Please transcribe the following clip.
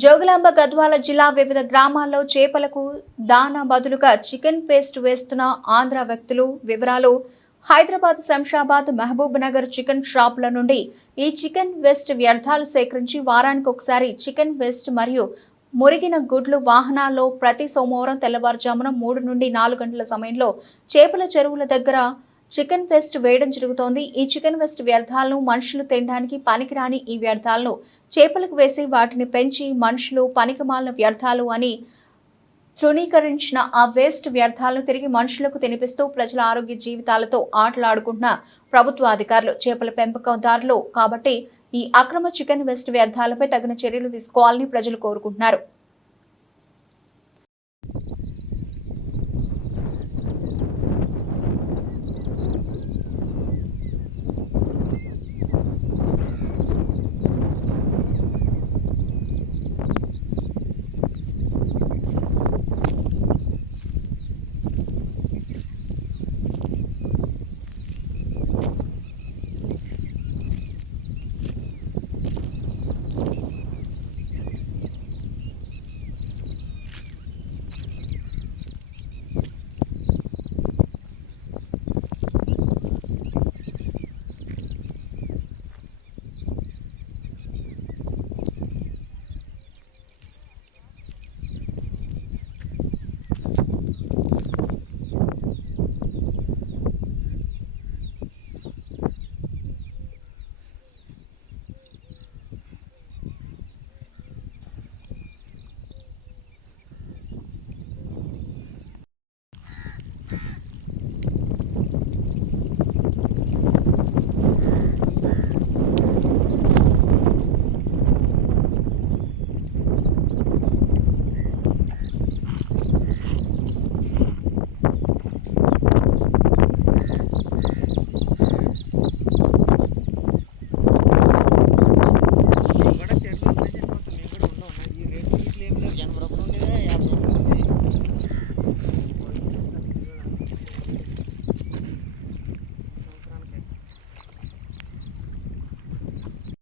జోగులాంబ గద్వాల జిల్లా వివిధ గ్రామాల్లో చేపలకు దానా బదులుగా చికెన్ పేస్ట్ వేస్తున్న ఆంధ్ర వ్యక్తులు వివరాలు హైదరాబాద్, శంషాబాద్, మహబూబ్ నగర్ చికెన్ షాపుల నుండి ఈ చికెన్ వేస్ట్ వ్యర్థాలు సేకరించి వారానికి ఒకసారి చికెన్ వేస్ట్ మరియు మురిగిన గుడ్లు వాహనాల్లో ప్రతి సోమవారం తెల్లవారుజామున 3 నుండి 4 గంటల సమయంలో చేపల చెరువుల దగ్గర చికెన్ వేస్ట్ వేయడం జరుగుతోంది। ఈ చికెన్ వేస్ట్ వ్యర్థాలను మనుషులు తినడానికి పనికిరాని ఈ వ్యర్థాలను చేపలకు వేసి వాటిని పెంచి మనుషులు పనికిమాలిన వ్యర్థాలు అని తృణీకరించిన ఆ వేస్ట్ వ్యర్థాలను తిరిగి మనుషులకు తినిపిస్తూ ప్రజల ఆరోగ్య జీవితాలతో ఆటలాడుకుంటున్న ప్రభుత్వ అధికారులు, చేపల పెంపకందారులు కాబట్టి ఈ అక్రమ చికెన్ వేస్ట్ వ్యర్థాలపై తగిన చర్యలు తీసుకోవాలని ప్రజలు కోరుకుంటున్నారు।